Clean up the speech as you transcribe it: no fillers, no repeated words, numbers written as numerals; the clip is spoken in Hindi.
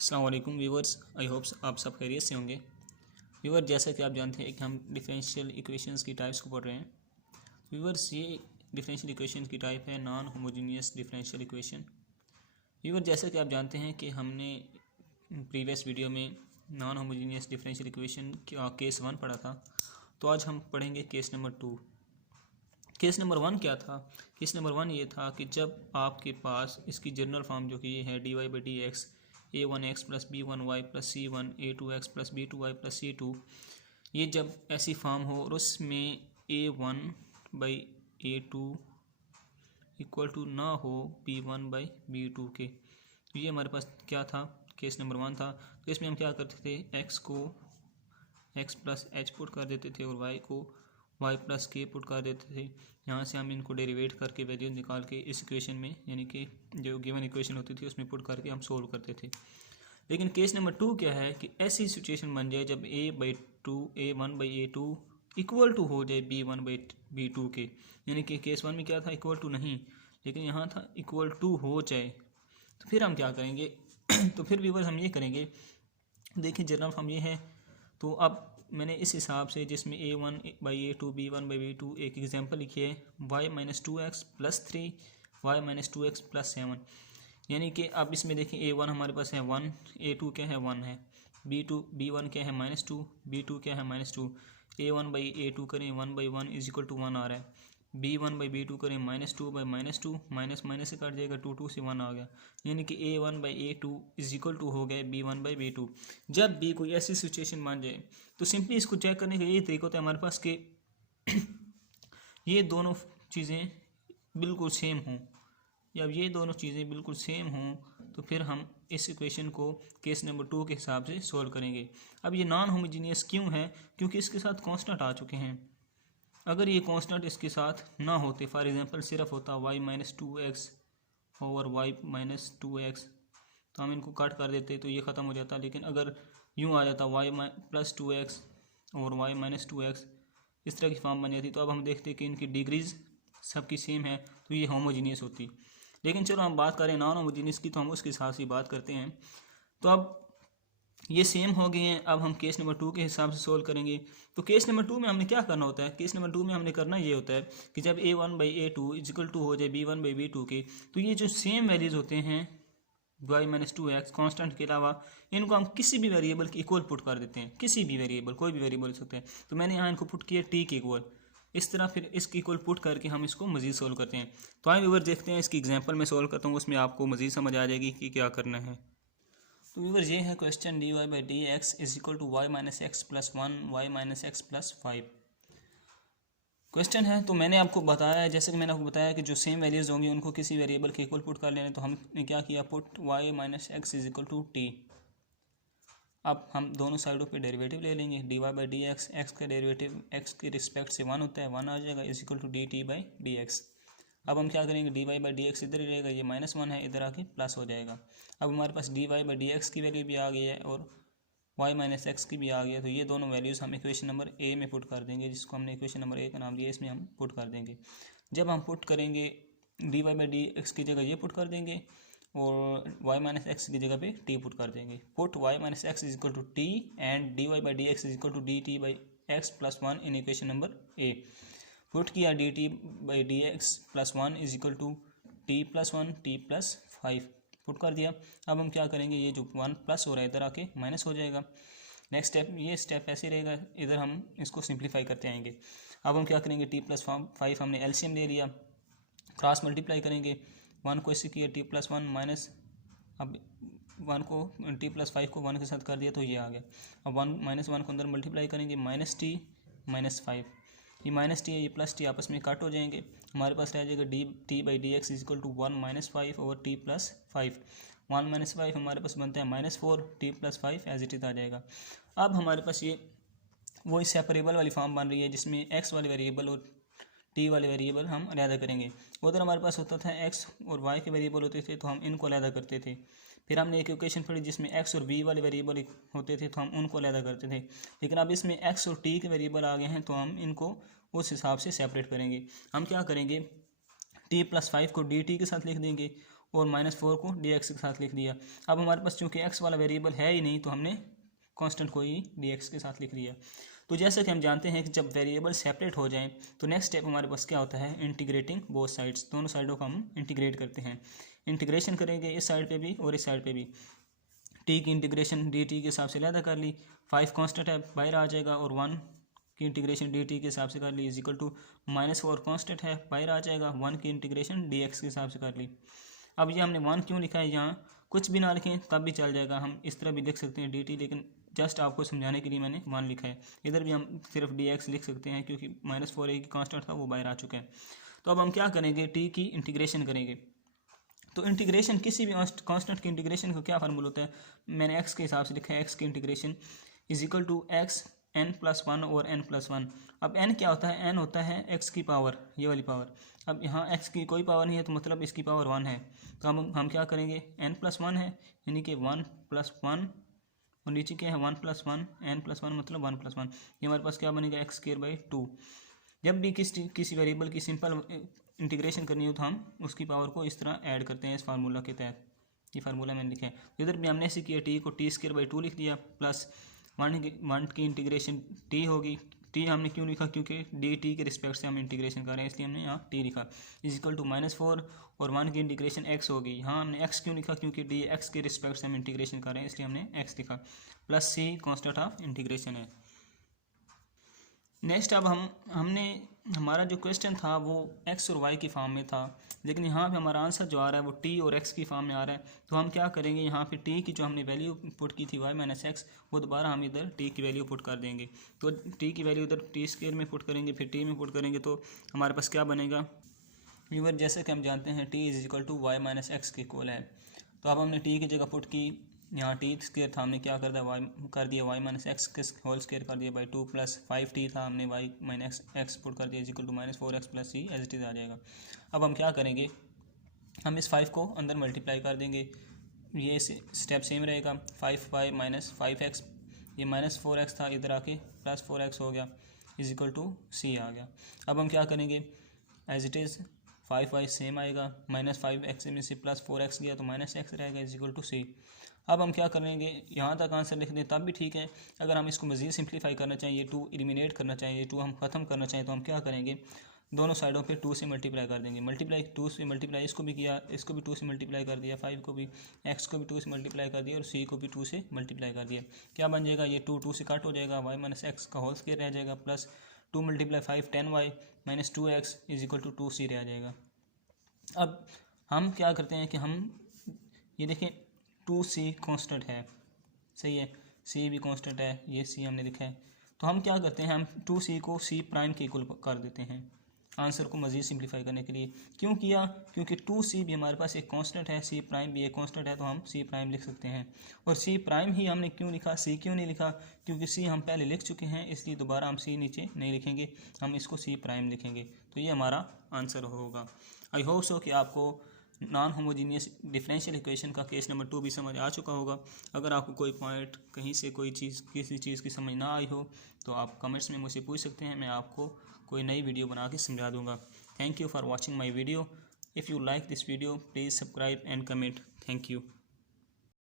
अस्सलाम वालेकुम व्यूवर्स, आई होप्स आप सब खैरियत से होंगे। व्यूवर, जैसा कि आप जानते हैं कि हम डिफरेंशियल इक्वेशंस की टाइप्स को पढ़ रहे हैं। व्यूवर्स, ये डिफरेंशियल इक्वेशन की टाइप है non homogeneous differential equation. Viewer, जैसा कि आप जानते हैं कि हमने प्रीवियस वीडियो में नॉन होमोजीनियस डिफरेंशियल इक्वेशन का केस 1 पढ़ा था, तो आज हम पढ़ेंगे केस नंबर 2। केस नंबर 1 क्या था? केस नंबर 1 ये था कि जब आपके पास इसकी जनरल फॉर्म जो कि ये है dy/dx a1x plus b1y plus c1 a2x plus b2y plus c2, ये जब ऐसी फॉर्म हो और उसमें a1/a2 इक्वल टू ना हो b1/b2 के, तो ये हमारे पास क्या था? केस नंबर 1 था। तो इसमें हम क्या करते थे, x को x प्लस एच पुट कर देते थे और y को y प्लस के पुट कर देते थे। यहाँ से हम इनको डेरिवेट करके वैल्यू निकाल के इस इक्वेशन में, यानी कि जो गिवन इक्वेशन होती थी उसमें पुट करके हम सोल्व करते थे। लेकिन केस नंबर 2 क्या है कि ऐसी सिचुएशन बन जाए जब a1/a2 इक्वल टू हो जाए b1/b2 के, यानी कि केस 1 में क्या था, इक्वल टू नहीं, लेकिन यहाँ था इक्वल टू हो जाए। तो फिर हम क्या करेंगे तो फिर व्यूअर्स हम ये करेंगे, देखिए जनरल फॉर्म ये है। तो अब मैंने इस हिसाब से जिसमें a1/a2 b1/b2 एक एग्जांपल लिखी है y-2x प्लस 3 y-2x प्लस 7, यानी कि अब इसमें देखिए a1 हमारे पास है 1, a2 क्या है 1 है, b1 क्या है -2, b2 क्या है -2, a1/a2 करें 1/1 इज इक्वल टू 1 आ रहा है, b1/b2 करें -2/-2 माइनस माइनस से कट जाएगा, 2 से 1 आ गया, यानी कि a1/a2 इज इक्वल टू हो गया b1/b2। जब भी कोई ऐसी सिचुएशन मान जाए तो सिंपली इसको चेक करने का यही तरीका होता है हमारे पास कि ये दोनों चीज़ें बिल्कुल सेम हों, या ये दोनों चीज़ें बिल्कुल सेम हों, तो फिर हम इस इक्वेशन को केस नंबर 2 के हिसाब से सोल्व करेंगे। अब ये नॉन होमोजीनियस क्यों है? क्योंकि इसके साथ कांस्टेंट आ चुके हैं। अगर ये कांस्टेंट इसके साथ ना होते, फॉर एग्जांपल सिर्फ होता y-2x ओवर y-2x, तो हम इनको कट कर देते तो ये ख़त्म हो जाता। लेकिन अगर यूँ आ जाता y+2x और y-2x, इस तरह की फॉर्म बन जाती, तो अब हम देखते कि इनकी डिग्रीज सबकी सेम है, तो ये होमोजीनियस होती। लेकिन चलो हम बात करें नॉन होमोजीनियस की, तो हम उसके हिसाब से बात करते हैं। तो अब ये सेम हो गए हैं, अब हम केस नंबर 2 के हिसाब से सोल्व करेंगे। तो केस नंबर 2 में हमने क्या करना होता है? केस नंबर 2 में हमने करना ये होता है कि जब a1/a2 इक्वल टू हो जाए b1/b2 के, तो ये जो सेम वैल्यूज़ होते हैं y-2x कांस्टेंट के अलावा, इनको हम किसी भी वेरिएबल के इक्वल पुट कर देते हैं। किसी भी वेरिएबल, कोई भी वेरिएबल हो सकता है। तो मैंने यहाँ इनको पुट किया t के इक्वल, इस तरह फिर इसके इक्वल पुट करके हम इसको मज़ीद सोल्व करते हैं। तो आइए व्यूअर देखते हैं, इसकी एग्जांपल में सोल्व करता हूँ, उसमें आपको मज़ीद समझ आ जाएगी कि क्या करना है। तो व्यूअर ये है question dy/dx is equal to y-x plus 1 y-x plus 5 question है। तो मैंने आपको बताया है, जैसे कि मैंने आपको बताया कि जो सेम वैल्यूज़ होंगी उनको किसी वेरिएबल के इक्वल पुट कर लेने। तो हमने क्या किया, put y-x is equal to t। अब हम दोनों साइडों पे डेरिवेटिव ले लेंगे, dy/dx, x का डेरिवेटिव x के रिस्पेक्ट से 1 होता है, 1 आ जाएगा, इज इक्वल टू dt/dx। अब हम क्या करेंगे, dy/dx इधर ही रहेगा, ये -1 है, इधर आके प्लस हो जाएगा। अब हमारे पास dy/dx की वैल्यू भी आ गई है और y-x की भी आ गई है। तो ये दोनों वैल्यूज़ हम इक्वेशन नंबर ए में पुट कर देंगे, जिसको हमने इक्वेशन नंबर ए का नाम दिया, इसमें हम पुट कर देंगे। जब हम पुट करेंगे dy/dx की जगह ये पुट कर देंगे और y-x की जगह पे t पुट कर देंगे। Put y-x is equal to t and dy/dx is equal to dt/x plus 1 in equation number A. Put किया dt/dx plus 1 is equal to t plus 1 t plus 5, put कर दिया। अब हम क्या करेंगे, ये जो 1 प्लस हो रहा है इधर आके माइनस हो जाएगा। नेक्स्ट स्टेप, ये स्टेप ऐसे रहेगा, इधर हम इसको सिंप्लीफाई करते आएंगे। अब हम क्या करेंगे, t प्लस 5 हमने एलसीएम ले लिया, क्रॉस मल्टीप्लाई करेंगे, 1 को इससे किया t प्लस 1 माइनस, अब 1 को t प्लस 5 को 1 के साथ कर दिया तो ये आ गया। अब 1 को अंदर मल्टीप्लाई करेंगे, -t -5, ये -t है, ये प्लस t आपस में कट हो जाएंगे। हमारे पास रह जाएगा dt/dx is equal to 1 - 5 over t plus 5। 1 - 5 हमारे पास बनता है -4, t plus 5 as it is आ जाएगा। अब हमारे पास ये वही सेपरेबल वाली फॉर्म बन रही है, जिसमें x वाले वेरिएबल और t वाले वेरिएबल हम अलहदा करेंगे। उधर हमारे पास होता था x और y के वेरिएबल होते थे, तो हम इनको अलहदा करते थे। फिर हमने एक इक्वेशन पढ़ी जिसमें x और v वाले वेरिएबल होते थे, तो हम उनको अलहदा करते थे। लेकिन अब इसमें x और t के वेरिएबल आ गए हैं, तो हम इनको उस हिसाब से सेपरेट करेंगे। हम क्या करेंगे, t प्लस 5 को dt के साथ लिख देंगे और -4 को dx के साथ लिख दिया। अब हमारे पास चूँकि x वाला वेरिएबल है ही नहीं तो हमने कांस्टेंट को ही dx के साथ लिख दिया। तो जैसा कि हम जानते हैं कि जब वेरिएबल सेपरेट हो जाएं तो नेक्स्ट स्टेप हमारे पास क्या होता है, इंटीग्रेटिंग बोथ साइड्स, दोनों साइडों को हम इंटीग्रेट करते हैं। इंटीग्रेशन करेंगे इस साइड पे भी और इस साइड पे भी। t की इंटीग्रेशन dt के हिसाब से अलग कर ली, 5 कांस्टेंट है बाहर आ जाएगा, और 1 की इंटीग्रेशन dt के हिसाब से कर ली इज इक्वल टू -4 कांस्टेंट है बाहर आ जाएगा, 1 की इंटीग्रेशन dx के हिसाब से कर ली। अब ये हमने 1 क्यों लिखा है, यहाँ कुछ भी ना लिखें तब भी चल जाएगा, हम इस तरह भी लिख सकते हैं dt, लेकिन जस्ट आपको समझाने के लिए मैंने 1 लिखा है। इधर भी हम सिर्फ dx लिख सकते हैं क्योंकि -4 एक कांस्टेंट था वो बाहर आ चुका है। तो अब हम क्या करेंगे, t की इंटीग्रेशन करेंगे। तो इंटीग्रेशन किसी भी कांस्टेंट की इंटीग्रेशन का क्या फार्मूला होता है, मैंने x के हिसाब से लिखा है, x की integration is equal to x n+1 और n+1। अब n क्या होता है, n होता है x की पावर, ये वाली पावर। अब यहाँ x की कोई पावर नहीं है तो मतलब इसकी पावर 1 है। तो हम क्या करेंगे, n+1 है यानी कि 1+1 और नीचे क्या है 1+1, n+1 मतलब 1+1, ये हमारे पास क्या बनेगा x²/2। जब भी किसी वेरिएबल की सिंपल इंटीग्रेशन करनी हो तो हम उसकी पावर को इस तरह ऐड करते हैं इस फार्मूला के तहत। ये फार्मूला मैंने लिखा है। इधर भी हमने ऐसे किया, t को t² लिख दिया, प्लस 1 की इंटीग्रेशन t होगी। t हमने क्यों लिखा, क्योंकि dt के रिस्पेक्ट से हम इंटीग्रेशन कर रहे हैं, इसलिए हमने यहाँ t लिखा इज इक्वल टू -4 और 1 की इंटीग्रेशन x होगी। यहाँ हमने x क्यों लिखा, क्योंकि dx के रिस्पेक्ट से हम इंटीग्रेशन कर रहे हैं, इसलिए हमने x लिखा, plus c constant of integration है। नेक्स्ट अब हमने हमारा जो क्वेश्चन था वो x और y की फॉर्म में था, लेकिन यहाँ पे हमारा आंसर जो आ रहा है वो t और x की फॉर्म में आ रहा है। तो हम क्या करेंगे, यहाँ पे t की जो हमने वैल्यू पुट की थी y-x, वो दोबारा हम इधर t की वैल्यू पुट कर देंगे। तो t की वैल्यू इधर t² में पुट करेंगे, फिर t में पुट करेंगे, तो हमारे पास क्या बनेगा व्यूअर, जैसे कि हम जानते हैं t is equal to y-x के इक्वल है। तो अब हमने t की जगह पुट की, यहाँ t² था, हमने क्या कर दिया y-x के होल स्क्वायर कर दिया बाई 2 प्लस 5t था, हमने y-x पुट कर दिया is equal to -4x plus c as it is आ जाएगा। अब हम क्या करेंगे, हम इस 5 को अंदर मल्टीप्लाई कर देंगे, ये स्टेप सेम रहेगा, 5y माइनस 5x, ये -4x था, इधर आके प्लस 4x हो गया इज इक्वल टू c आ गया। अब हम क्या करेंगे, as it is 5y same आएगा, -5x में से प्लस 4x गया तो -x रहेगा इज इक्वल टू c। अब हम क्या करेंगे, यहाँ तक आंसर लिख दें तब भी ठीक है। अगर हम इसको मज़ीद सिंप्लीफाई करना चाहिए, 2 एलिमिनेट करना चाहिए, 2 हम ख़त्म करना चाहिए, तो हम क्या करेंगे, दोनों साइडों पे 2 से मल्टीप्लाई कर देंगे। 2 से मल्टीप्लाई इसको भी किया, इसको भी 2 से मल्टीप्लाई कर दिया, 5 को भी, x को भी 2 से मल्टीप्लाई कर दिया और c को भी 2 से मल्टीप्लाई कर दिया। क्या बन जाएगा, ये 2 से कट हो जाएगा, y-x का होल स्क्वायर रह जाएगा, plus 2 × 5 10y minus 2x is equal to 2c रह जाएगा। अब हम क्या करते हैं कि हम ये देखें 2c कांस्टेंट है, सही है, c भी कांस्टेंट है, ये c हमने लिखा है। तो हम क्या करते हैं, हम 2c को c प्राइम के इक्वल कर देते हैं आंसर को मज़ीद सिंप्लीफाई करने के लिए। क्यों किया, क्योंकि 2c भी हमारे पास एक कांस्टेंट है, c प्राइम भी एक कांस्टेंट है, तो हम c प्राइम लिख सकते हैं। और c प्राइम ही हमने क्यों लिखा, c क्यों नहीं लिखा, क्योंकि c हम पहले लिख चुके हैं, इसलिए दोबारा हम c नीचे नहीं लिखेंगे, हम इसको c प्राइम लिखेंगे। तो ये हमारा आंसर होगा। आई होप सो कि आपको नॉन होमोजीनियस डिफरेंशियल इक्वेशन का केस नंबर 2 भी समझ आ चुका होगा। अगर आपको कोई पॉइंट कहीं से कोई चीज़ किसी चीज़ की समझ ना आई हो तो आप कमेंट्स में मुझसे पूछ सकते हैं, मैं आपको कोई नई वीडियो बना के समझा दूंगा। Thank you for watching my video. If you like this video please subscribe and comment. Thank you.